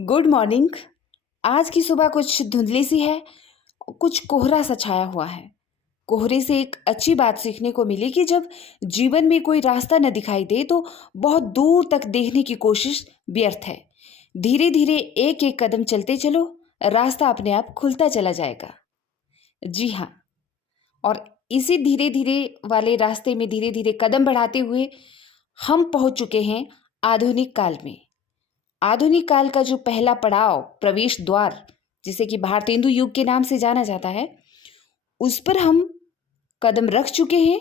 Good morning. आज की सुबह कुछ धुंधली सी है, कुछ कोहरा सा छाया हुआ है। कोहरे से एक अच्छी बात सीखने को मिली कि जब जीवन में कोई रास्ता न दिखाई दे तो बहुत दूर तक देखने की कोशिश व्यर्थ है। धीरे धीरे एक एक कदम चलते चलो, रास्ता अपने आप खुलता चला जाएगा। जी हाँ। और इसी धीरे धीरे वाले रास्ते में धीरे धीरे कदम बढ़ाते हुए हम पहुंच चुके हैं आधुनिक काल में। आधुनिक काल का जो पहला पड़ाव, प्रवेश द्वार, जिसे कि भारतेंदु युग के नाम से जाना जाता है, उस पर हम कदम रख चुके हैं।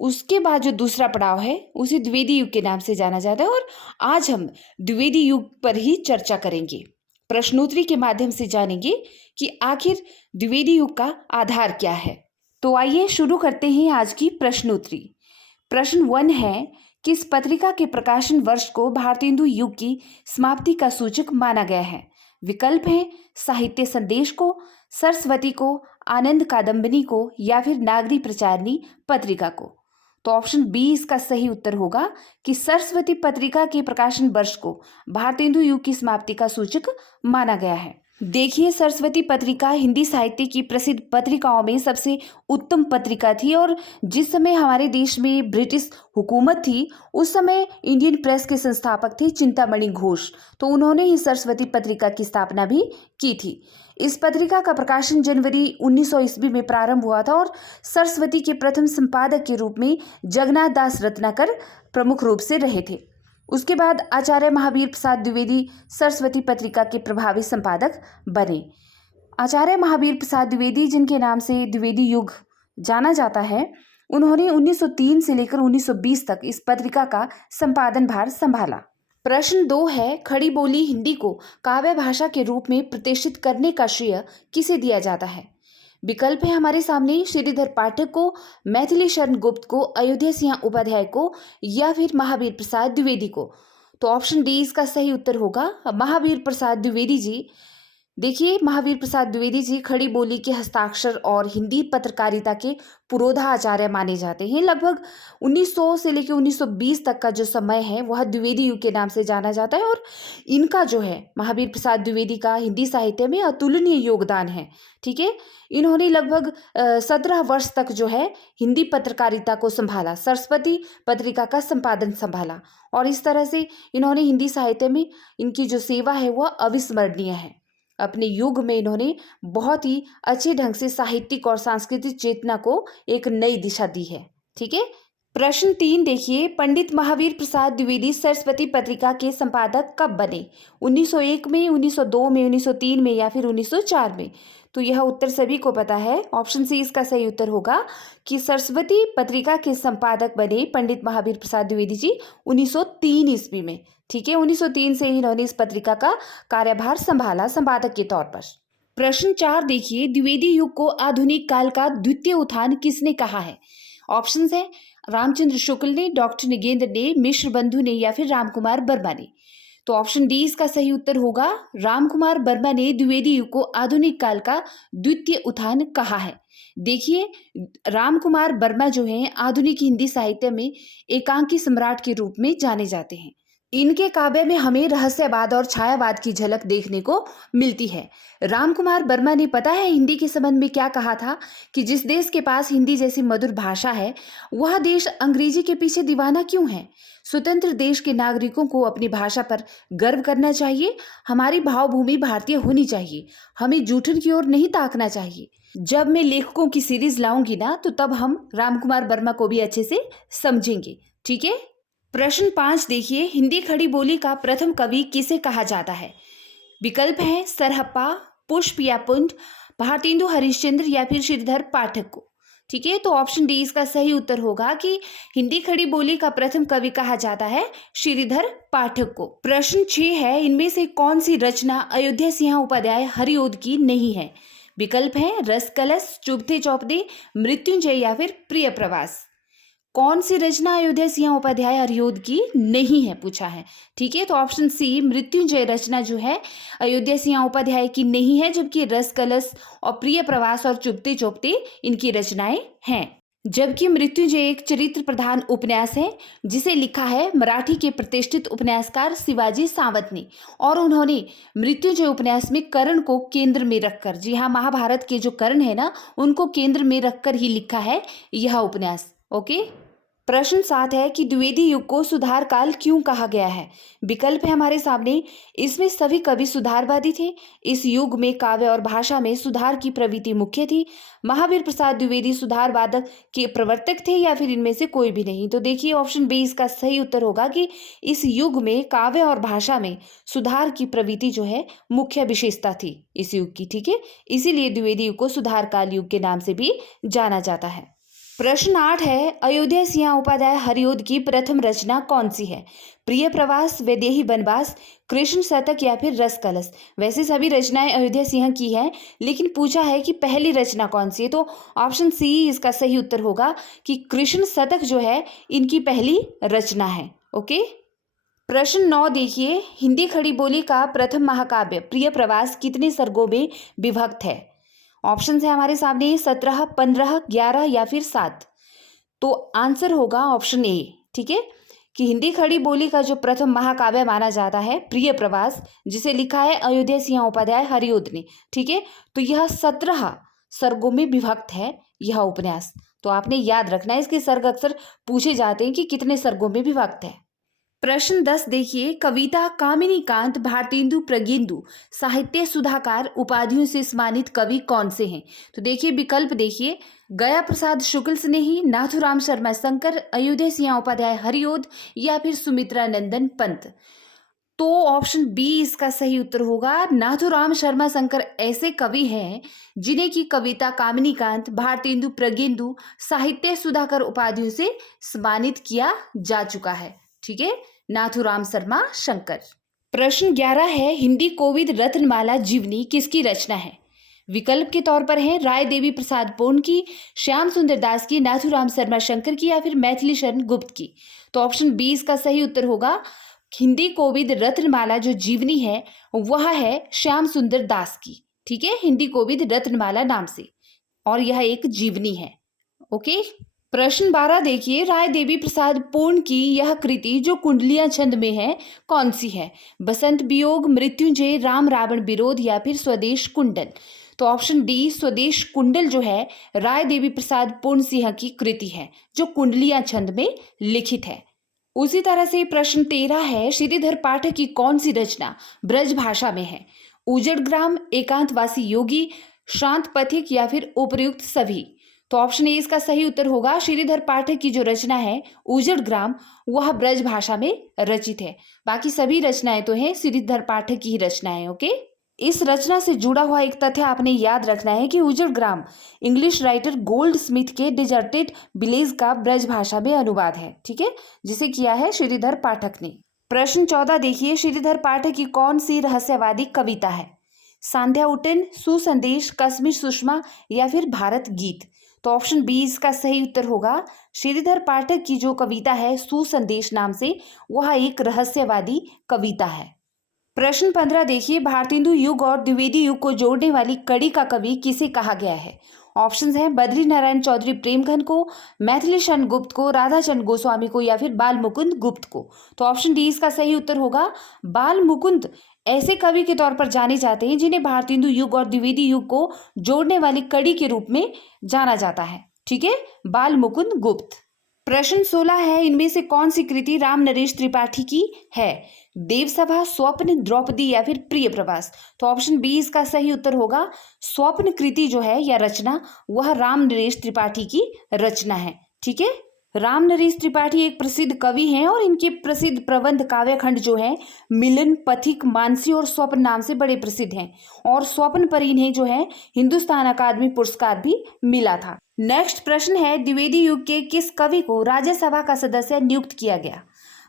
उसके बाद जो दूसरा पड़ाव है उसे द्विवेदी युग के नाम से जाना जाता है और आज हम द्विवेदी युग पर ही चर्चा करेंगे। प्रश्नोत्तरी के माध्यम से जानेंगे कि आखिर द्विवेदी युग का आधार क्या है। तो आइए शुरू करते हैं आज की प्रश्नोत्तरी। प्रश्न 1 है, किस पत्रिका के प्रकाशन वर्ष को भारतेंदु युग की समाप्ति का सूचक माना गया है? विकल्प हैं साहित्य संदेश को, सरस्वती को, आनंद कादम्बिनी को या फिर नागरी प्रचारनी पत्रिका को। तो ऑप्शन बी इसका सही उत्तर होगा कि सरस्वती पत्रिका के प्रकाशन वर्ष को भारतेंदु युग की समाप्ति का सूचक माना गया है। देखिए, सरस्वती पत्रिका हिंदी साहित्य की प्रसिद्ध पत्रिकाओं में सबसे उत्तम पत्रिका थी और जिस समय हमारे देश में ब्रिटिश हुकूमत थी उस समय इंडियन प्रेस के संस्थापक थे चिंतामणि घोष। तो उन्होंने ही सरस्वती पत्रिका की स्थापना भी की थी। इस पत्रिका का प्रकाशन जनवरी 1900 ईस्वी में प्रारंभ हुआ था और सरस्वती के प्रथम संपादक के रूप में जगन्नाथ दास रत्नाकर प्रमुख रूप से रहे थे। उसके बाद आचार्य महावीर प्रसाद द्विवेदी सरस्वती पत्रिका के प्रभावी संपादक बने। आचार्य महावीर प्रसाद द्विवेदी, जिनके नाम से द्विवेदी युग जाना जाता है, उन्होंने 1903 से लेकर 1920 तक इस पत्रिका का संपादन भार संभाला। प्रश्न 2 है, खड़ी बोली हिंदी को काव्य भाषा के रूप में प्रतिष्ठित करने का श्रेय किसे दिया जाता है? विकल्प है हमारे सामने श्रीधर पाठक को, मैथिली शरण गुप्त को, अयोध्या सिंह उपाध्याय को या फिर महावीर प्रसाद द्विवेदी को। तो ऑप्शन डी इसका सही उत्तर होगा महावीर प्रसाद द्विवेदी जी। देखिए, महावीर प्रसाद द्विवेदी जी खड़ी बोली के हस्ताक्षर और हिंदी पत्रकारिता के पुरोधा आचार्य माने जाते हैं। लगभग 1900 से लेकर 1920 तक का जो समय है वह द्विवेदी युग के नाम से जाना जाता है और इनका जो है महावीर प्रसाद द्विवेदी का हिंदी साहित्य में अतुलनीय योगदान है। ठीक है, इन्होंने लगभग 17 वर्ष तक जो है हिंदी पत्रकारिता को संभाला, सरस्वती पत्रिका का संपादन संभाला और इस तरह से इन्होंने हिंदी साहित्य में इनकी जो सेवा है वह अविस्मरणीय है। अपने युग में इन्होंने बहुत ही अच्छे ढंग से साहित्यिक और सांस्कृतिक चेतना को एक नई दिशा दी है। ठीक है। प्रश्न 3 देखिए, पंडित महावीर प्रसाद द्विवेदी सरस्वती पत्रिका के संपादक कब बने? 1901 में, 1902 में, 1903 में या फिर 1904 में? तो यह उत्तर सभी को पता है। ऑप्शन सी इसका सही उत्तर होगा कि सरस्वती पत्रिका के संपादक बने पंडित महावीर प्रसाद द्विवेदी जी 1903 ईस्वी में। ठीक है, 1903 से इन्होंने इस पत्रिका का कार्यभार संभाला संपादक के तौर पर। प्रश्न 4 देखिए, द्विवेदी युग को आधुनिक काल का द्वितीय उत्थान किसने कहा है? ऑप्शंस है रामचंद्र शुक्ल ने, डॉक्टर निगेंद्र ने, मिश्र बंधु ने या फिर रामकुमार वर्मा ने। तो ऑप्शन डी इसका सही उत्तर होगा रामकुमार वर्मा ने द्विवेदी युग को आधुनिक काल का द्वितीय उत्थान कहा है। देखिए, रामकुमार वर्मा जो हैं आधुनिक हिंदी साहित्य में एकांकी सम्राट के रूप में जाने जाते हैं। इनके काव्य में हमें रहस्यवाद और छायावाद की झलक देखने को मिलती है। रामकुमार वर्मा ने पता है हिंदी के संबंध में क्या कहा था कि जिस देश के पास हिंदी जैसी मधुर भाषा है वह देश अंग्रेजी के पीछे दीवाना क्यों है? स्वतंत्र देश के नागरिकों को अपनी भाषा पर गर्व करना चाहिए। हमारी भावभूमि भारतीय होनी चाहिए। हमें जूठन की ओर नहीं ताकना चाहिए। जब मैं लेखकों की सीरीज लाऊंगी ना तो तब हम रामकुमार वर्मा को भी अच्छे से समझेंगे। ठीक है। प्रश्न 5 देखिए, हिंदी खड़ी बोली का प्रथम कवि किसे कहा जाता है? विकल्प है सरहप्पा, पुष्प या पुंज, भारतेंदु हरिश्चंद्र या फिर श्रीधर पाठक को। ठीक है, तो ऑप्शन डी इसका सही उत्तर होगा कि हिंदी खड़ी बोली का प्रथम कवि कहा जाता है श्रीधर पाठक को। प्रश्न 6 है, इनमें से कौन सी रचना अयोध्या सिंह उपाध्याय हरिओद की नहीं है? विकल्प है रस कलश, चुभते चौपदे, मृत्युंजय या फिर प्रिय प्रवास। कौन सी रचना अयोध्या सिंह उपाध्याय हरिओद की नहीं है पूछा है। ठीक है, तो ऑप्शन सी मृत्युंजय रचना जो है अयोध्या सिंह उपाध्याय की नहीं है, जबकि रस कलश और प्रिय प्रवास और चुभते चौपते इनकी रचनाएं हैं। जबकि मृत्युंजय एक चरित्र प्रधान उपन्यास है जिसे लिखा है मराठी के प्रतिष्ठित उपन्यासकार शिवाजी सावंत ने, और उन्होंने मृत्युंजय उपन्यास में कर्ण को केंद्र में रखकर, जी हाँ, महाभारत के जो कर्ण है ना, उनको केंद्र में रखकर ही लिखा है यह उपन्यास। ओके। प्रश्न 7 है कि द्विवेदी युग को सुधार काल क्यों कहा गया है। विकल्प है हमारे सामने। इसमें सभी कवि सुधारवादी थे। इस युग में काव्य और भाषा में सुधार की प्रवृत्ति मुख्य थी। महावीर प्रसाद द्विवेदी सुधारवाद के प्रवर्तक थे, या फिर इनमें से कोई भी नहीं। तो देखिए ऑप्शन बी इसका सही उत्तर होगा कि इस युग में काव्य और भाषा में सुधार की प्रवृत्ति जो है मुख्य विशेषता थी इस युग की। ठीक है, इसीलिए द्विवेदी युग को सुधार काल युग के नाम से भी जाना जाता है। प्रश्न 8 है अयोध्या सिंह उपाध्याय हरिओद की प्रथम रचना कौन सी है। प्रिय प्रवास, वैदेही वनवास, कृष्ण शतक या फिर रस कलश। वैसे सभी रचनाएं अयोध्या सिंह की हैं, लेकिन पूछा है कि पहली रचना कौन सी है, तो ऑप्शन सी इसका सही उत्तर होगा कि कृष्ण शतक जो है इनकी पहली रचना है। ओके। प्रश्न 9 देखिए, हिंदी खड़ी बोली का प्रथम महाकाव्य प्रिय प्रवास कितने सर्गों में विभक्त है। ऑप्शन है हमारे सामने 17, 15, 11 या फिर 7। तो आंसर होगा ऑप्शन ए। ठीक है, कि हिंदी खड़ी बोली का जो प्रथम महाकाव्य माना जाता है प्रिय प्रवास, जिसे लिखा है अयोध्या सिंह उपाध्याय हरिओद ने। ठीक है, तो यह 17 सर्गों में विभक्त है यह उपन्यास। तो आपने याद रखना है, इसके सर्ग अक्सर पूछे जाते हैं कि कितने सर्गों में विभक्त है। प्रश्न 10 देखिए, कविता कामिनी कांत, भारतेंदु, प्रज्ञेंदु, साहित्य सुधाकर उपाधियों से सम्मानित कवि कौन से हैं। तो देखिए विकल्प देखिए, गया प्रसाद शुक्ल स्नेही, नाथुराम शर्मा शंकर, अयोध्या सिंह उपाध्याय हरिओद या फिर सुमित्रा नंदन पंत। तो ऑप्शन बी इसका सही उत्तर होगा। नाथुराम शर्मा शंकर ऐसे कवि हैं जिन्हें की कविता कामिनी कांत, भारतेंदु, प्रज्ञेंदु, साहित्य सुधाकर उपाधियों से सम्मानित किया जा चुका है। ठीक है, नाथुराम शर्मा शंकर। प्रश्न 11 है हिंदी कोविद रत्नमाला जीवनी किसकी रचना है। विकल्प के तौर पर है राय देवी प्रसाद पूर्ण की, श्याम सुंदर दास की, नाथुराम शर्मा शंकर की या फिर मैथिली शरण गुप्त की। तो ऑप्शन बी इसका सही उत्तर होगा। हिंदी कोविद रत्नमाला जो जीवनी है वह है श्याम सुंदर दास की। ठीक है, हिंदी कोविद रत्नमाला नाम से, और यह एक जीवनी है। ओके। प्रश्न 12 देखिए, राय देवी प्रसाद पूर्ण की यह कृति जो कुंडलियां छंद में है कौन सी है। बसंत वियोग, मृत्युंजय, राम रावण विरोध या फिर स्वदेश कुंडल। तो ऑप्शन डी स्वदेश कुंडल जो है राय देवी प्रसाद पूर्ण सिंह की कृति है जो कुंडलियां छंद में लिखित है। उसी तरह से प्रश्न 13 है श्रीधर पाठक की कौन सी रचना ब्रज भाषा में है। उजड़ ग्राम, एकांतवासी योगी, शांत पथिक या फिर उपर्युक्त सभी। तो ऑप्शन ए इसका सही उत्तर होगा। श्रीधर पाठक की जो रचना है उजड़ ग्राम वह ब्रज भाषा में रचित है। बाकी सभी रचनाएं तो हैं श्रीधर पाठक की ही रचनाएं। ओके। इस रचना से जुड़ा हुआ एक तथ्य आपने याद रखना है कि उजड़ ग्राम इंग्लिश राइटर गोल्ड स्मिथ के डिजर्टेड विलेज का ब्रज भाषा में अनुवाद है। ठीक है, जिसे किया है श्रीधर पाठक ने। प्रश्न 14 देखिए, श्रीधर पाठक की कौन सी रहस्यवादी कविता है। सांध्या उटन, सुसंदेश, कश्मीर सुषमा या फिर भारत गीत। तो ऑप्शन बी इसका सही उत्तर होगा। श्रीधर पाठक की जो कविता है सुसंदेश नाम से वह एक रहस्यवादी कविता है। प्रश्न 15 देखिए, भारतेंदु युग और द्विवेदी युग को जोड़ने वाली कड़ी का कवि किसे कहा गया है। ऑप्शंस हैं बद्री नारायण चौधरी प्रेमघन को, मैथिली शरण गुप्त को, राधा चंद्र गोस्वामी को या फिर बाल मुकुंद गुप्त को। तो ऑप्शन डी इसका सही उत्तर होगा। बाल मुकुंद ऐसे कवि के तौर पर जाने जाते हैं जिन्हें भारतेंदु युग और द्विवेदी युग को जोड़ने वाली कड़ी के रूप में जाना जाता है। ठीक है, बाल मुकुंद गुप्त। प्रश्न 16 है इनमें से कौन सी कृति राम नरेश त्रिपाठी की है। देवसभा, स्वप्न, द्रौपदी या फिर प्रिय प्रवास। तो ऑप्शन बी इसका सही उत्तर होगा। स्वप्न कृति जो है या रचना वह राम नरेश त्रिपाठी की रचना है। ठीक है, राम नरेश त्रिपाठी एक प्रसिद्ध कवि हैं और इनके प्रसिद्ध प्रबंध काव्यखंड जो है मिलन, पथिक, मानसी और स्वप्न नाम से बड़े प्रसिद्ध हैं, और स्वप्न पर इन्हें जो है हिंदुस्तान अकादमी पुरस्कार भी मिला था। नेक्स्ट प्रश्न है द्विवेदी युग के किस कवि को राज्यसभा का सदस्य नियुक्त किया गया।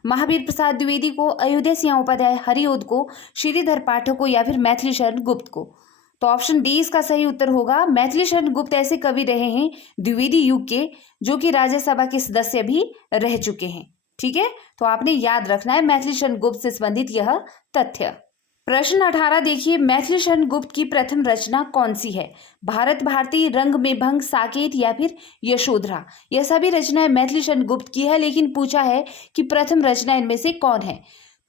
महावीर प्रसाद द्विवेदी को, अयोध्या सिंह उपाध्याय हरिओद को, श्रीधर पाठक को या फिर मैथिली शरण गुप्त को। तो ऑप्शन डी इसका सही उत्तर होगा। मैथिली शरण गुप्त ऐसे कवि रहे हैं द्विवेदी युग के जो कि राज्यसभा के सदस्य भी रह चुके हैं। ठीक है, तो आपने याद रखना है मैथिली शरण गुप्त से संबंधित यह तथ्य। प्रश्न 18 देखिए, मैथिलीशरण गुप्त की प्रथम रचना कौन सी है? भारत भारती, रंग में भंग, साकेत या फिर यशोधरा? यह सभी रचनाएं मैथिलीशरण गुप्त की है, लेकिन पूछा है कि प्रथम रचना इनमें से कौन है?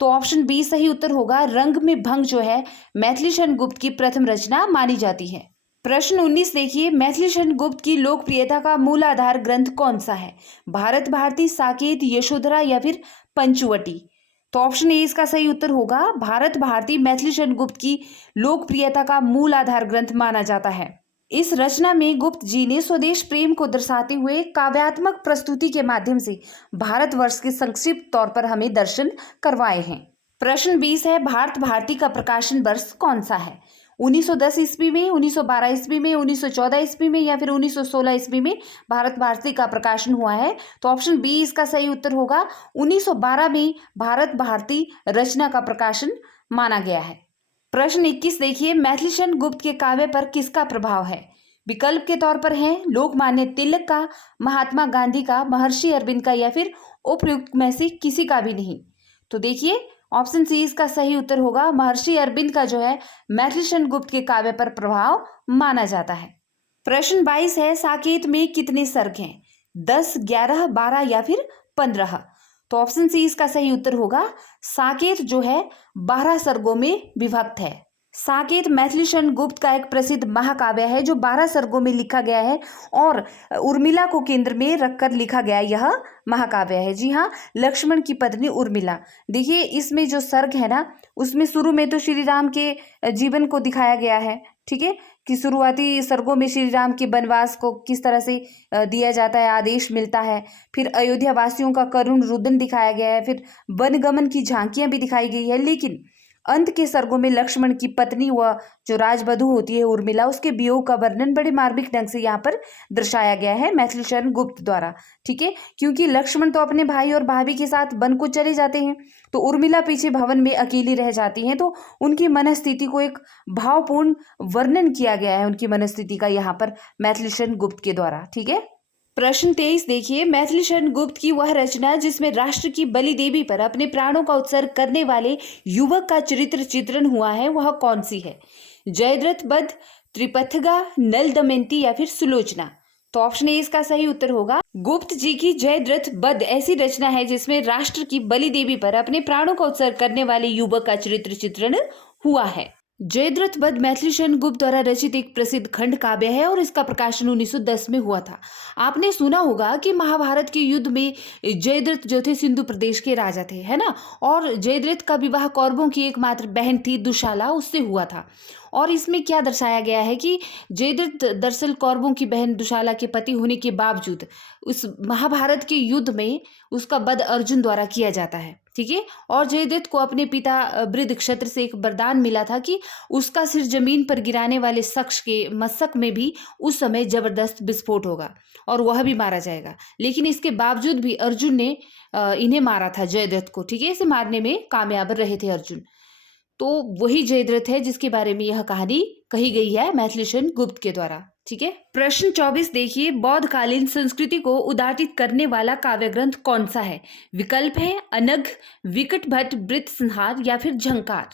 तो ऑप्शन बी सही उत्तर होगा। रंग में भंग जो है मैथिलीशरण गुप्त की प्रथम रचना मानी जाती है। प्रश्न 19 देखिए, मैथिलीशरण गुप्त की लोकप्रियता का मूल आधार ग्रंथ कौन सा है? भारत भारती, साकेत, यशोधरा या फिर पंचवटी? तो ऑप्शन ए इसका सही उत्तर होगा। भारत भारती मैथिलीशरण गुप्त की लोकप्रियता का मूल आधार ग्रंथ माना जाता है। इस रचना में गुप्त जी ने स्वदेश प्रेम को दर्शाते हुए काव्यात्मक प्रस्तुति के माध्यम से भारतवर्ष के संक्षिप्त तौर पर हमें दर्शन करवाए हैं। प्रश्न 20 है, भारत भारती का प्रकाशन वर्ष कौन सा है? 1910 ईस्वी में, 1912 ईस्वी में, 1914 ईस्वी में या फिर 1916 ईस्वी में भारत भारती का प्रकाशन हुआ है? तो ऑप्शन बी इसका सही उत्तर होगा। 1912 में भारत भारती रचना का प्रकाशन माना गया है। प्रश्न 21 देखिए, मैथिलीशरण गुप्त के काव्य पर किसका प्रभाव है? विकल्प के तौर पर है लोकमान्य तिलक का, महात्मा गांधी का, महर्षि अरविंद का या फिर उपयुक्त में से किसी का भी नहीं? तो देखिए ऑप्शन सी इसका सही उत्तर होगा। महर्षि अरविंद का जो है मैथिलीशरण गुप्त के काव्य पर प्रभाव माना जाता है। प्रश्न 22 है, साकेत में कितने सर्ग हैं? 10, 11, 12 या फिर 15? तो ऑप्शन सी इसका सही उत्तर होगा। साकेत जो है 12 सर्गों में विभक्त है। साकेत मैथिलीशरण गुप्त का एक प्रसिद्ध महाकाव्य है जो 12 सर्गों में लिखा गया है और उर्मिला को केंद्र में रखकर लिखा गया यह महाकाव्य है। जी हाँ, लक्ष्मण की पत्नी उर्मिला। देखिए इसमें जो सर्ग है ना, उसमें शुरू में तो श्री राम के जीवन को दिखाया गया है, ठीक है, कि शुरुआती सर्गों में श्री राम के वनवास को किस तरह से दिया जाता है, आदेश मिलता है। फिर अयोध्या वासियों का करुण रुदन दिखाया गया है, फिर वनगमन की झांकियां भी दिखाई गई है। लेकिन अंत के सर्गों में लक्ष्मण की पत्नी व जो राजवधू होती है उर्मिला, उसके वियोग का वर्णन बड़े मार्मिक ढंग से यहाँ पर दर्शाया गया है मैथिलीशरण गुप्त द्वारा, ठीक है। क्योंकि लक्ष्मण तो अपने भाई और भाभी के साथ वन को चले जाते हैं, तो उर्मिला पीछे भवन में अकेली रह जाती हैं, तो उनकी मनस्थिति को एक भावपूर्ण वर्णन किया गया है उनकी मनस्थिति का यहाँ पर मैथिलीशरण गुप्त के द्वारा, ठीक है। प्रश्न 23 देखिए, मैथिलीशरण गुप्त की वह रचना जिसमें राष्ट्र की बलि देवी पर अपने प्राणों का उत्सर्ग करने वाले युवक का चरित्र चित्रण हुआ है, वह कौन सी है? जयद्रथ वध, त्रिपथगा, नल दमयंती या फिर सुलोचना? तो ऑप्शन ए इसका सही उत्तर होगा। गुप्त जी की जयद्रथ वध ऐसी रचना है जिसमें राष्ट्र की बलि देवी पर अपने प्राणों का उत्सर्ग करने वाले युवक का चरित्र चित्रण हुआ है। जयद्रथ वध मैथिलीशरण गुप्त द्वारा रचित एक प्रसिद्ध खंड काव्य है और इसका प्रकाशन 1910 में हुआ था। आपने सुना होगा कि महाभारत के युद्ध में जयद्रथ जो थे सिंधु प्रदेश के राजा थे, है ना, और जयद्रथ का विवाह कौरवों की एकमात्र बहन थी दुशाला, उससे हुआ था। और इसमें क्या दर्शाया गया है कि जयद्रथ दरअसल कौरवों की बहन दुशाला के पति होने के बावजूद उस महाभारत के युद्ध में उसका वध अर्जुन द्वारा किया जाता है, ठीक है। और जयद्रथ को अपने पिता बृहदक्षत्र से एक वरदान मिला था कि उसका सिर जमीन पर गिराने वाले शख्स के मस्तक में भी उस समय जबरदस्त विस्फोट होगा और वह भी मारा जाएगा। लेकिन इसके बावजूद भी अर्जुन ने इन्हें मारा था, जयद्रथ को, ठीक है। इसे मारने में कामयाब रहे थे अर्जुन। तो वही जयद्रथ है जिसके बारे में यह कहानी कही गई है मैथिलीशरण गुप्त के द्वारा, ठीक है। प्रश्न 24 देखिए, बौद्धकालीन संस्कृति को उदाटित करने वाला काव्य ग्रंथ कौन सा है? विकल्प है अनघ, विकट भट्ट, वृत्त संहार या फिर झंकार?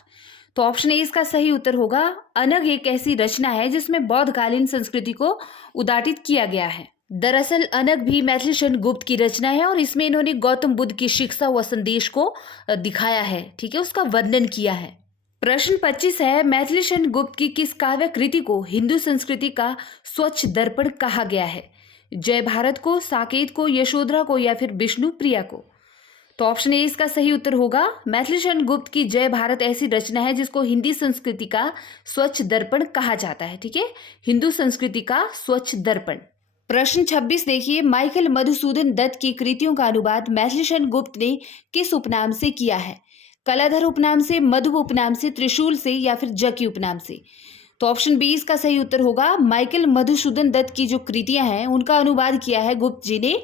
तो ऑप्शन ए इसका सही उत्तर होगा। अनघ एक ऐसी रचना है जिसमें बौद्धकालीन संस्कृति को उदाटित किया गया है। दरअसल अनघ भी मैथिलीशरण गुप्त की रचना है और इसमें इन्होंने गौतम बुद्ध की शिक्षा व संदेश को दिखाया है, ठीक है, उसका वर्णन किया है। प्रश्न 25 है, मैथिलीशरण गुप्त की किस काव्य कृति को हिंदू संस्कृति का स्वच्छ दर्पण कहा गया है? जय भारत को, साकेत को, यशोधरा को या फिर विष्णु प्रिया को? तो ऑप्शन ए इसका सही उत्तर होगा। मैथिलीशरण गुप्त की जय भारत ऐसी रचना है जिसको हिंदी संस्कृति का स्वच्छ दर्पण कहा जाता है, ठीक है, हिंदू संस्कृति का स्वच्छ दर्पण। प्रश्न 26 देखिए, माइकल मधुसूदन दत्त की कृतियों का अनुवाद मैथिलीशरण गुप्त ने किस उपनाम से किया है? कलाधर उपनाम से, मधु उपनाम से, त्रिशूल से या फिर जकी उपनाम से? तो ऑप्शन बी इसका सही उत्तर होगा। माइकल मधुसूदन दत्त की जो कृतियां हैं उनका अनुवाद किया है गुप्त जी ने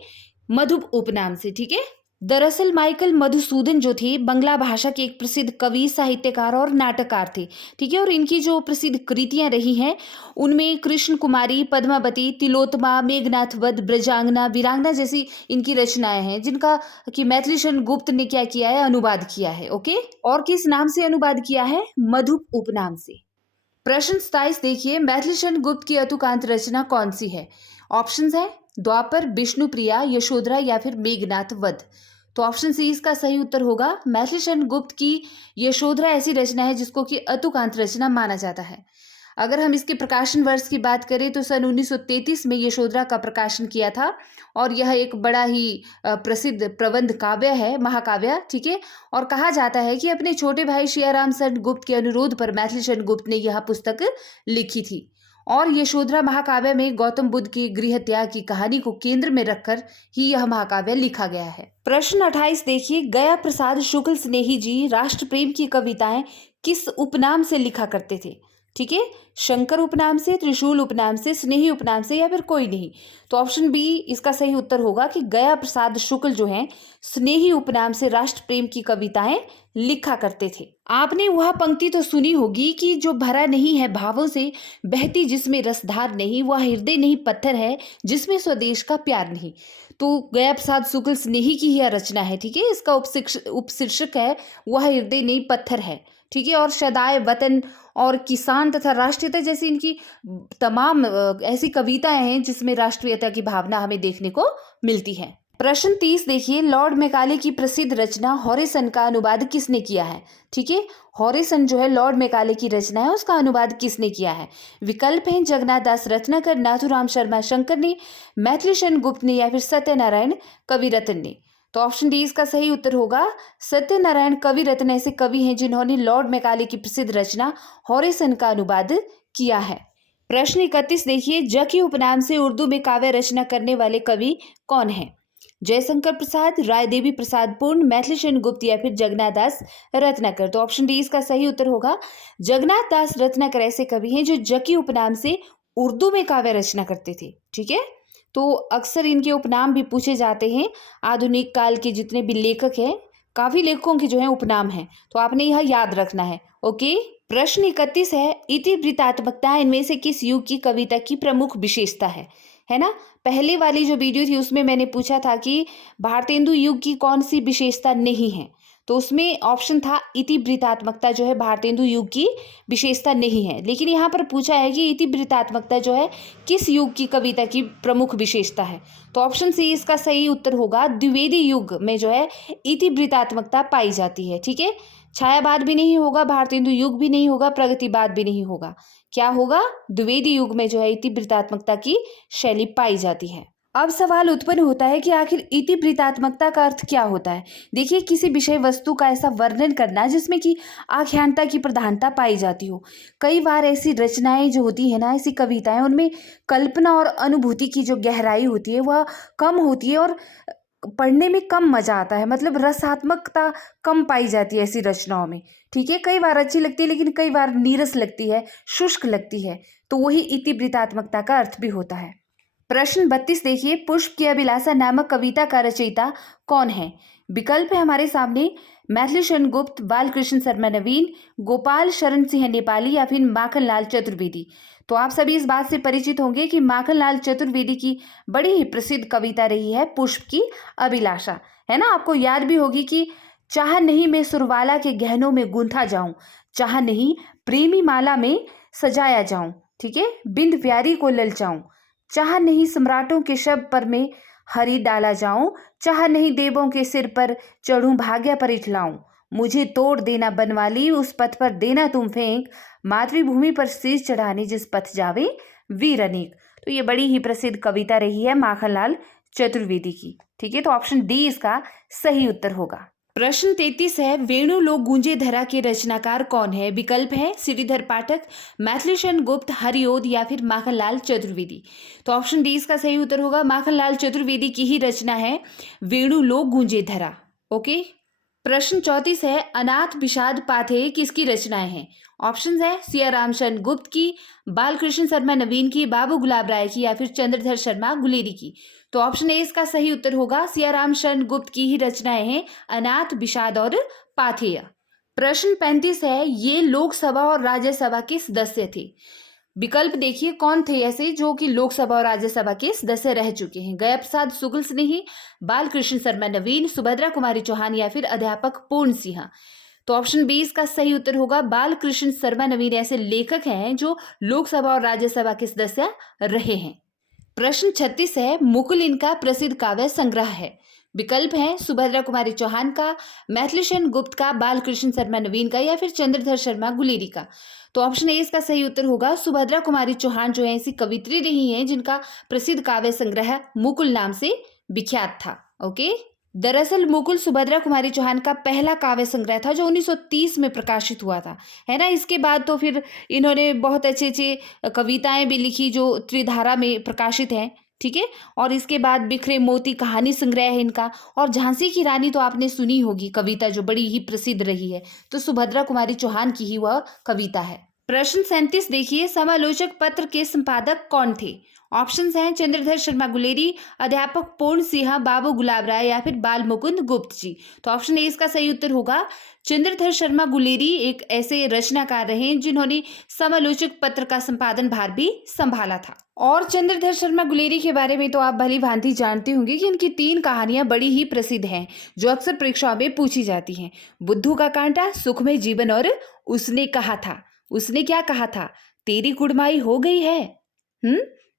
मधु उपनाम से, ठीक है, दरअसल माइकल मधुसूदन जो थे बंगला भाषा के एक प्रसिद्ध कवि, साहित्यकार और नाटककार थे। ठीक है, और इनकी जो प्रसिद्ध कृतियां रही हैं उनमें कृष्ण कुमारी, पद्मावती, तिलोत्तमा, मेघनाथ वध, ब्रजांगना, वीरांगना जैसी इनकी रचनाएं हैं, जिनका कि मैथिली शरण गुप्त ने क्या किया है, अनुवाद किया है। ओके, और किस नाम से अनुवाद किया है? मधुप उपनाम से। प्रश्न 27 देखिए, मैथिली शरण गुप्त की अतुकांत रचना कौन सी है? ऑप्शंस है द्वापर, विष्णुप्रिया, यशोधरा या फिर मेघनाथ वध। तो ऑप्शन सी इसका सही उत्तर होगा। मैथिली शरण गुप्त की यशोधरा ऐसी रचना है जिसको कि अतुकांत रचना माना जाता है। अगर हम इसके प्रकाशन वर्ष की बात करें तो सन 1933 में यशोधरा का प्रकाशन किया था, और यह एक बड़ा ही प्रसिद्ध प्रबंध काव्य है, महाकाव्य। ठीक है, और कहा जाता है कि अपने छोटे भाई सियाराम शरण गुप्त के अनुरोध पर मैथिली शरण गुप्त ने यह पुस्तक लिखी थी। और यशोधरा महाकाव्य में गौतम बुद्ध की गृह त्याग की कहानी को केंद्र में रखकर ही यह महाकाव्य लिखा गया है। प्रश्न 28 देखिए, गया प्रसाद शुक्ल स्नेही जी राष्ट्र प्रेम की कविताएं किस उपनाम से लिखा करते थे? ठीक है, शंकर उपनाम से, त्रिशूल उपनाम से, स्नेही उपनाम से, या फिर कोई नहीं। तो ऑप्शन बी इसका सही उत्तर होगा कि गया प्रसाद शुक्ल जो हैं स्नेही उपनाम से राष्ट्र प्रेम की कविताएं लिखा करते थे। आपने वह पंक्ति तो सुनी होगी कि जो भरा नहीं है भावों से, बहती जिसमें रसधार नहीं, वह हृदय नहीं पत्थर है, जिसमें स्वदेश का प्यार नहीं। तो गया प्रसाद शुक्ल स्नेही की यह रचना है। ठीक है, इसका उपशीर्षक है वह हृदय नहीं पत्थर है। ठीक है, और सदाए वतन और किसान तथा राष्ट्रीयता जैसी इनकी तमाम ऐसी कविताएं हैं जिसमें राष्ट्रीयता की भावना हमें देखने को मिलती है। प्रश्न 30 देखिए, लॉर्ड मैकाले की प्रसिद्ध रचना हॉरिसन का अनुवाद किसने किया है? ठीक है, हॉरिसन जो है लॉर्ड मैकाले की रचना है, उसका अनुवाद किसने किया है? विकल्प हैं जगन्नाथ दास रत्नाकर, नाथूराम शर्मा शंकर ने, मैथिली शरण गुप्त ने, या फिर सत्यनारायण कविरत्न ने। तो ऑप्शन डी इसका सही उत्तर होगा। सत्यनारायण कविरत्न ऐसे कवि हैं जिन्होंने लॉर्ड मैकाले की प्रसिद्ध रचना हॉरिसन का अनुवाद किया है। प्रश्न 31 देखिए, ज के उपनाम से उर्दू में काव्य रचना करने वाले कवि कौन हैं? जयशंकर प्रसाद, राय देवी प्रसाद पूर्ण, मैथिली शरण गुप्त, या फिर जगन्नाथ दास रत्नाकर। तो ऑप्शन डी इसका सही उत्तर होगा। जगन्नाथ दास रत्नाकर ऐसे कवि हैं जो ज के उपनाम से उर्दू में काव्य रचना करते थे। ठीक है, तो अक्सर इनके उपनाम भी पूछे जाते हैं। आधुनिक काल के जितने भी लेखक हैं, काफी लेखकों के जो है उपनाम हैं, तो आपने यह याद रखना है। ओके, प्रश्न 31 है, इतिवृत्तात्मकता इनमें से किस युग की कविता की प्रमुख विशेषता है ना? पहले वाली जो वीडियो थी उसमें मैंने पूछा था कि भारतेंदु युग की कौन सी विशेषता नहीं है, तो उसमें ऑप्शन था इतिवृत्तात्मकता जो है भारतेंदु युग की विशेषता नहीं है। लेकिन यहाँ पर पूछा है कि इतिवृत्तात्मकता जो है किस युग की कविता की प्रमुख विशेषता है, तो ऑप्शन सी इसका सही उत्तर होगा। द्विवेदी युग में जो है इतिवृत्तात्मकता पाई जाती है। ठीक है, छायावाद भी नहीं होगा, भारतेंदु युग भी नहीं होगा, प्रगतिवाद भी नहीं होगा। क्या होगा? द्विवेदी युग में जो है इतिवृत्तात्मकता की शैली पाई जाती है। अब सवाल उत्पन्न होता है कि आखिर इतिवृत्तात्मकता का अर्थ क्या होता है? देखिए, किसी विषय वस्तु का ऐसा वर्णन करना जिसमें कि आख्यानता की प्रधानता पाई जाती हो। कई बार ऐसी रचनाएं जो होती है ना, ऐसी कविताएं, उनमें कल्पना और अनुभूति की जो गहराई होती है वह कम होती है और पढ़ने में कम मजा आता है, मतलब रसात्मकता कम पाई जाती है ऐसी रचनाओं में। ठीक है, कई बार अच्छी लगती है लेकिन कई बार नीरस लगती है, शुष्क लगती है, तो वही इतिवृत्तात्मकता का अर्थ भी होता है। प्रश्न 32 देखिए, पुष्प की अभिलाषा नामक कविता का रचयिता कौन है? विकल्प है हमारे सामने, मैथिली शरण गुप्त, बालकृष्ण शर्मा नवीन, गोपाल शरण सिंह नेपाली, या फिर माखनलाल चतुर्वेदी। तो आप सभी इस बात से परिचित होंगे कि माखनलाल चतुर्वेदी की बड़ी ही प्रसिद्ध कविता रही है पुष्प की अभिलाषा, है ना? आपको याद भी होगी कि चाह नहीं मैं सुरवाला के गहनों में गूंथा जाऊं, चाह नहीं प्रेमी माला में सजाया जाऊं, ठीक है, बिंद प्यारी को ललचाऊं, चाह नहीं सम्राटों के शब पर मैं हरी डाला जाऊं, चाह नहीं देवों के सिर पर चढ़ूं भाग्य पर इठलाऊं, मुझे तोड़ देना बनवाली उस पथ पर देना तुम फेंक, मातृभूमि पर शीश चढ़ाने जिस पथ जावे वीर अनेक। तो ये बड़ी ही प्रसिद्ध कविता रही है माखनलाल चतुर्वेदी की। ठीक है, तो ऑप्शन डी इसका सही उत्तर होगा। प्रश्न 33 है, वेणु लोक गूंजे धरा के रचनाकार कौन है? विकल्प है श्रीधर पाठक, मैथिली शरण गुप्त, हरिओद, या फिर माखनलाल चतुर्वेदी। तो ऑप्शन डी इसका सही उत्तर होगा। माखनलाल चतुर्वेदी की ही रचना है वेणु लोक गूंजे धरा। ओके, प्रश्न 34 है, अनाथ विषाद पाथे किसकी रचनाएं हैं? ऑप्शंस है सिया रामचंद्र गुप्त की, बालकृष्ण शर्मा नवीन की, बाबू गुलाब राय की या फिर चंद्रधर शर्मा गुलेरी की। तो ऑप्शन ए इसका सही उत्तर होगा। सिया रामचंद्र गुप्त की ही रचनाएं हैं अनाथ, विषाद और पाथेय। प्रश्न 35 है, ये लोकसभा और राज्यसभा के सदस्य थे। विकल्प देखिए कौन थे ऐसे जो कि लोकसभा और राज्यसभा के सदस्य रह चुके हैं। गया प्रसाद शुक्ल स्नेही, बालकृष्ण शर्मा नवीन, सुभद्रा कुमारी चौहान या फिर अध्यापक पूर्ण सिंह। तो ऑप्शन बी इसका सही उत्तर होगा। बालकृष्ण शर्मा नवीन ऐसे लेखक हैं जो लोकसभा और राज्यसभा के सदस्य रहे हैं। प्रश्न 36 है, मुकुल इनका प्रसिद्ध काव्य संग्रह है। विकल्प है सुभद्रा कुमारी चौहान का, मैथिलीशरण गुप्त का, बालकृष्ण शर्मा नवीन का या फिर चंद्रधर शर्मा गुलेरी का। तो ऑप्शन ए इसका सही उत्तर होगा। सुभद्रा कुमारी चौहान जो है ऐसी कवित्री रही हैं जिनका प्रसिद्ध काव्य संग्रह मुकुल नाम से विख्यात था। ओके, दरअसल मुकुल सुभद्रा कुमारी चौहान का पहला काव्य संग्रह था जो 1930 में प्रकाशित हुआ था, है ना। इसके बाद तो फिर इन्होंने बहुत अच्छे अच्छे कविताएं भी लिखी जो त्रिधारा में प्रकाशित हैं, ठीक है। और इसके बाद बिखरे मोती कहानी संग्रह है इनका, और झांसी की रानी तो आपने सुनी होगी कविता जो बड़ी ही प्रसिद्ध रही है, तो सुभद्रा कुमारी चौहान की ही वह कविता है। प्रश्न 37 देखिए, समालोचक पत्र के संपादक कौन थे। ऑप्शंस हैं चंद्रधर शर्मा गुलेरी, अध्यापक पूर्ण सिंह, बाबू गुलाब राय या फिर बाल मुकुंद गुप्त जी। तो ऑप्शन ए इसका सही उत्तर होगा। चंद्रधर शर्मा गुलेरी एक ऐसे रचनाकार रहे जिन्होंने समालोचक पत्र का संपादन भार भी संभाला था। और चंद्रधर शर्मा गुलेरी के बारे में तो आप भली भांति जानते होंगे कि इनकी 3 कहानियां बड़ी ही प्रसिद्ध हैं जो अक्सर परीक्षाओं में पूछी जाती हैं। बुद्धू का कांटा, सुखमय जीवन और उसने कहा था। उसने क्या कहा था? तेरी कुड़माई हो गई है।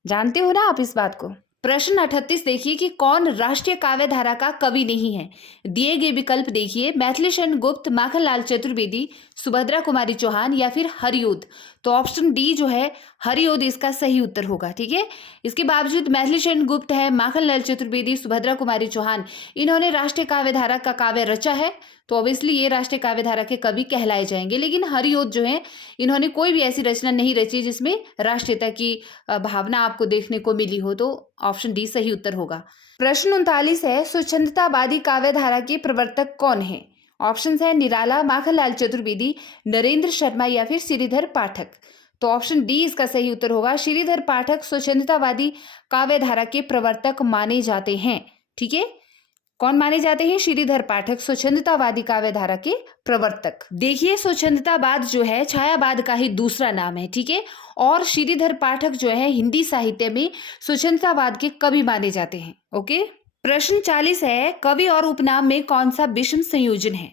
जानते हो ना आप इस बात को। प्रश्न 38 देखिए कि कौन राष्ट्रीय काव्य धारा का कवि नहीं है। दिए गए विकल्प देखिए, मैथिलीशरण गुप्त, माखनलाल चतुर्वेदी, सुभद्रा कुमारी चौहान या फिर हरिओद। तो ऑप्शन डी जो है हरिओद इसका सही उत्तर होगा, ठीक है। इसके बावजूद मैथिलीशरण गुप्त है, माखनलाल चतुर्वेदी, सुभद्रा कुमारी चौहान, इन्होंने राष्ट्रीय काव्य धारा का काव्य रचा है, तो ऑब्वियसली ये राष्ट्रीय काव्य धारा के कवि कहलाए जाएंगे। लेकिन हरिओद जो है इन्होंने कोई भी ऐसी रचना नहीं रची जिसमें राष्ट्रीयता की भावना आपको देखने को मिली हो, तो ऑप्शन डी सही उत्तर होगा। प्रश्न 39 है, स्वच्छंदतावादी काव्य धारा के प्रवर्तक कौन है। ऑप्शंस है निराला, माखनलाल चतुर्वेदी, नरेंद्र शर्मा या फिर श्रीधर पाठक। तो ऑप्शन डी इसका सही उत्तर होगा। श्रीधर पाठक स्वच्छंदतावादी काव्य धारा के प्रवर्तक माने जाते हैं, ठीक है। कौन माने जाते हैं? श्रीधर पाठक स्वच्छंदतावादी काव्य धारा के प्रवर्तक। देखिए स्वच्छंदतावाद जो है छायावाद का ही दूसरा नाम है, ठीक है। और श्रीधर पाठक जो है हिंदी साहित्य में स्वच्छंदतावाद के कवि माने जाते हैं। ओके, प्रश्न 40 है, कवि और उपनाम में कौन सा विषम संयोजन है।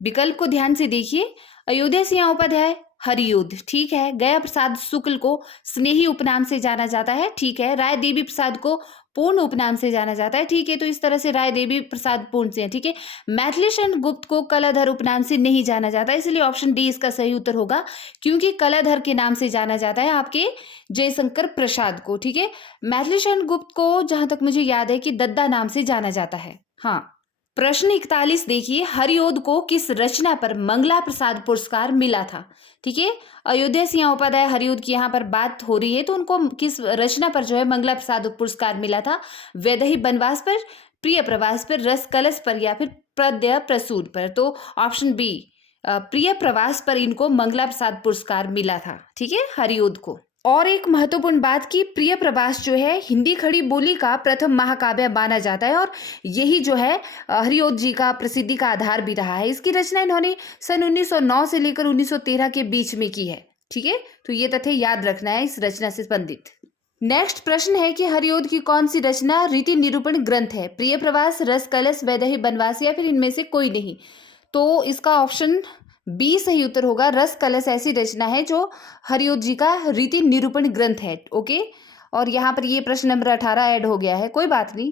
विकल्प को ध्यान से देखिए, अयोध्या सिंह उपाध्याय, हरिओद, ठीक है। गया प्रसाद शुक्ल को स्नेही उपनाम से जाना जाता है, ठीक है। राय देवी प्रसाद को पूर्ण उपनाम से जाना जाता है, ठीक है। तो इस तरह से राय देवी प्रसाद पूर्ण से है, ठीक है। मैथिलीशरण गुप्त को कलाधर उपनाम से नहीं जाना जाता, इसलिए ऑप्शन डी इसका सही उत्तर होगा, क्योंकि कलाधर के नाम से जाना जाता है आपके जयशंकर प्रसाद को, ठीक है। मैथिलीशरण गुप्त को जहां तक मुझे याद है कि दद्दा नाम से जाना जाता है। हाँ, प्रश्न 41 देखिए, हरिओद को किस रचना पर मंगला प्रसाद पुरस्कार मिला था, ठीक है। अयोध्या सिंह उपाध्याय हरिओद की यहाँ पर बात हो रही है, तो उनको किस रचना पर जो है मंगला प्रसाद पुरस्कार मिला था। वैदेही बनवास पर, प्रिय प्रवास पर, रस कलश पर या फिर पद्य प्रसून पर। तो ऑप्शन बी प्रिय प्रवास पर इनको मंगला प्रसाद पुरस्कार मिला था, ठीक है, हरिओद को। और एक महत्वपूर्ण बात कि प्रिय प्रवास जो है हिंदी खड़ी बोली का प्रथम महाकाव्य माना जाता है, और यही जो है हरिओद जी का प्रसिद्धि का आधार भी रहा है। इसकी रचना इन्होंने सन 1909 से लेकर 1913 के बीच में की है, ठीक है। तो ये तथ्य याद रखना है इस रचना से संबंधित। नेक्स्ट प्रश्न है कि हरिओद की कौन सी रचना रीति निरूपण ग्रंथ है। प्रिय प्रवास, रस कलश, वैदेही बनवास या फिर इनमें से कोई नहीं। तो इसका ऑप्शन बी सही उत्तर होगा। रस कलश ऐसी रचना है जो हरिओद जी का रीति निरूपण ग्रंथ है। ओके, और यहाँ पर ये प्रश्न नंबर 18 ऐड हो गया है, कोई बात नहीं।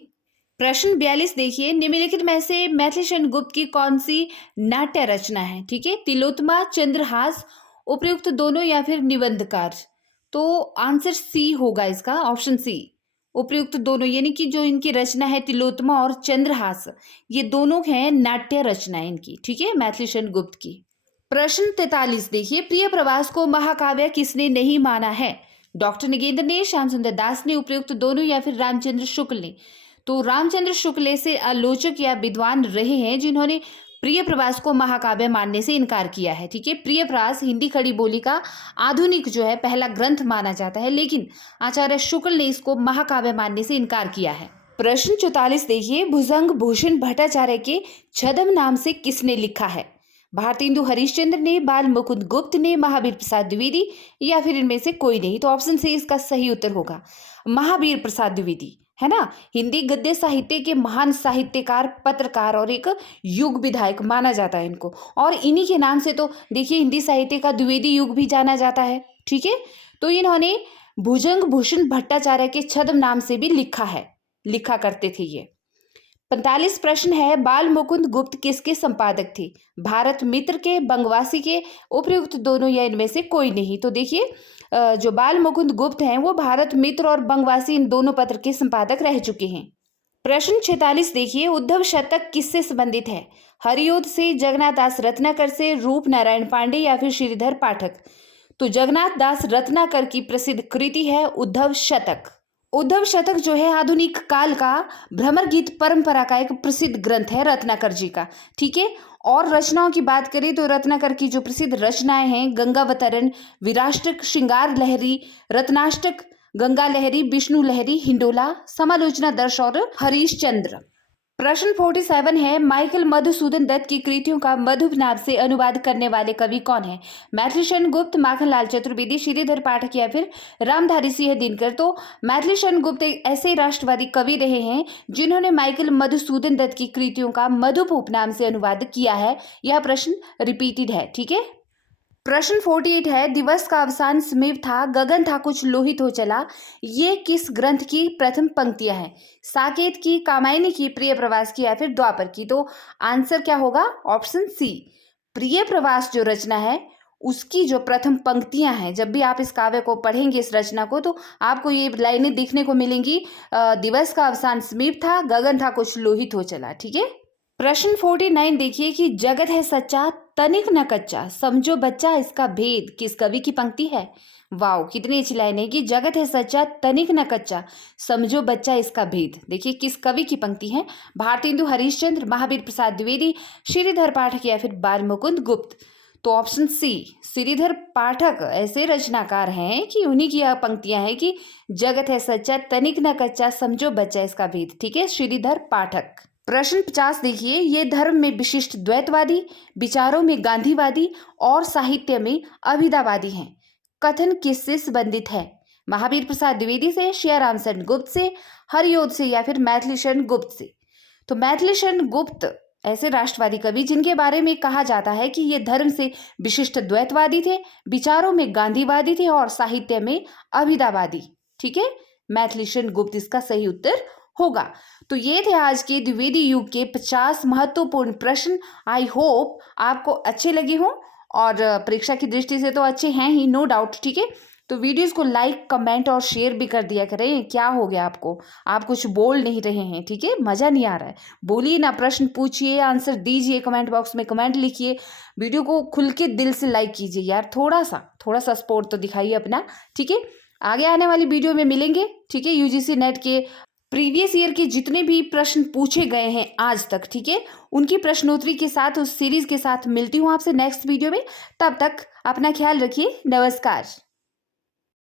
प्रश्न 42 देखिए, निम्नलिखित में से मैथिलीशरण गुप्त की कौन सी नाट्य रचना है, ठीक है। तिलोत्तमा, चंद्रहास, उपयुक्त दोनों या फिर निबंधकार। तो आंसर सी होगा इसका, ऑप्शन सी उपयुक्त दोनों, यानी कि जो इनकी रचना है तिलोत्तमा और चंद्रहास, ये दोनों हैं नाट्य रचना इनकी, ठीक है, मैथिलीशरण गुप्त की। प्रश्न 43 देखिए, प्रिय प्रवास को महाकाव्य किसने नहीं माना है। डॉक्टर नगेंद्र ने, श्याम सुंदर दास ने, उपयुक्त दोनों या फिर रामचंद्र शुक्ल ने। तो रामचंद्र शुक्ल से आलोचक या विद्वान रहे हैं जिन्होंने प्रियप्रवास को महाकाव्य मानने से इनकार किया है। ठीक है, प्रियप्रवास हिंदी खड़ी बोली का आधुनिक जो है पहला ग्रंथ माना जाता है, लेकिन आचार्य शुक्ल ने इसको महाकाव्य मानने से इनकार किया है। प्रश्न 44 देखिए, भुजंग भूषण भट्टाचार्य के छद्म नाम से किसने लिखा है? भारतेंदु हरिश्चंद्र ने, बाल मुकुंद गुप्त ने, महावीर प्रसाद द्विवेदी या फिर इनमें से कोई नहीं। तो ऑप्शन सी इसका सही उत्तर होगा महावीर प्रसाद द्विवेदी, है ना। हिंदी गद्य साहित्य के महान साहित्यकार, पत्रकार और एक युग विधायक माना जाता है इनको, और इन्हीं के नाम से तो देखिए हिंदी साहित्य का द्विवेदी युग भी जाना जाता है। ठीक है, तो इन्होंने भुजंग भूषण भट्टाचार्य के छद्म नाम से भी लिखा करते थे ये। 45 प्रश्न है, बाल मुकुंद गुप्त किसके संपादक थे? भारत मित्र के, बंगवासी के, उपयुक्त दोनों या इनमें से कोई नहीं। तो देखिए जो बाल मुकुंद गुप्त हैं वो भारत मित्र और बंगवासी इन दोनों पत्र के संपादक रह चुके हैं। प्रश्न 46 देखिए, उद्धव शतक किससे संबंधित है? हरिओद से, जगन्नाथ दास रत्नाकर से, रूप नारायण पांडे या फिर श्रीधर पाठक? तो जगन्नाथ दास रत्नाकर की प्रसिद्ध कृति है उद्धव शतक। उद्धव शतक जो है आधुनिक काल का भ्रमर गीत परंपरा का एक प्रसिद्ध ग्रंथ है रत्नाकर जी का। ठीक है, और रचनाओं की बात करें तो रत्नाकर की जो प्रसिद्ध रचनाएं हैं, गंगावतरण, विराष्टक, श्रृंगार लहरी, रत्नाष्टक, गंगा लहरी, विष्णु लहरी, हिंडोला, समालोचना दर्श और हरीशचंद्र। प्रश्न 47 है, माइकल मधुसूदन दत्त की कृतियों का मधुप नाम से अनुवाद करने वाले कवि कौन है? मैथिलीशरण गुप्त, माखनलाल चतुर्वेदी, श्रीधर पाठक या फिर रामधारी सिंह दिनकर? तो मैथिलीशरण गुप्त एक ऐसे राष्ट्रवादी कवि रहे हैं जिन्होंने माइकल मधुसूदन दत्त की कृतियों का मधुप उपनाम से अनुवाद किया है। यह प्रश्न रिपीटेड है। ठीक है, प्रश्न 48 है, दिवस का अवसान समीप था, गगन था कुछ लोहित हो चला, ये किस ग्रंथ की प्रथम पंक्तियां हैं? साकेत की, कामायनी की, प्रिय प्रवास की या फिर द्वापर की? तो आंसर क्या होगा? ऑप्शन सी, प्रिय प्रवास जो रचना है उसकी जो प्रथम पंक्तियां हैं। जब भी आप इस काव्य को पढ़ेंगे, इस रचना को, तो आपको ये लाइनें देखने को मिलेंगी, दिवस का अवसान समीप था, गगन था कुछ लोहित हो चला। ठीक है, प्रश्न 49 देखिए कि जगत है सच्चा तनिक न कच्चा, समझो बच्चा इसका भेद किस कवि की पंक्ति है? वाओ, कितनी अच्छी लाइन है कि जगत है सच्चा तनिक न कच्चा, समझो बच्चा इसका भेद। देखिए किस कवि की पंक्ति है? भारतेंदु हरिश्चंद्र, महावीर प्रसाद द्विवेदी, श्रीधर पाठक या फिर बाल मुकुंद गुप्त? तो ऑप्शन सी, श्रीधर पाठक ऐसे रचनाकार हैं कि उन्हीं की यह पंक्तियां हैं कि जगत है सच्चा तनिक न कच्चा, समझो बच्चा इसका भेद। ठीक है, श्रीधर पाठक। प्रश्न 50 देखिए, ये धर्म में विशिष्ट द्वैतवादी, विचारों में गांधीवादी और साहित्य में अभिधावादी हैं। कथन किससे संबंधित है? महावीर प्रसाद द्विवेदी से, श्याराम शरण गुप्त से, हरिओद से या फिर मैथिलीशरण गुप्त से? तो मैथिलीशरण गुप्त ऐसे राष्ट्रवादी कवि जिनके बारे में कहा जाता है कि ये धर्म से विशिष्ट द्वैतवादी थे, विचारों में गांधीवादी थे और साहित्य में अभिधावादी। ठीक है, मैथिलीशरण गुप्त इसका सही उत्तर होगा। तो ये थे आज के द्विवेदी युग के 50 महत्वपूर्ण प्रश्न। आई होप आपको अच्छे लगे हों, और परीक्षा की दृष्टि से तो अच्छे हैं ही, नो डाउट। ठीक है, तो वीडियोस को लाइक, कमेंट और शेयर भी कर दिया करें। क्या हो गया आपको? आप कुछ बोल नहीं रहे हैं। ठीक है, मज़ा नहीं आ रहा है, बोलिए ना, प्रश्न पूछिए, आंसर दीजिए, कमेंट बॉक्स में कमेंट लिखिए, वीडियो को खुल के दिल से लाइक कीजिए यार, थोड़ा सा सपोर्ट तो दिखाइए अपना। ठीक है, आगे आने वाली वीडियो में मिलेंगे। ठीक है, यूजीसी नेट के प्रीवियस ईयर के जितने भी प्रश्न पूछे गए हैं आज तक, ठीक है, उनकी प्रश्नोत्तरी के साथ, उस सीरीज के साथ मिलती हूँ आपसे नेक्स्ट वीडियो में। तब तक अपना ख्याल रखिए। नमस्कार।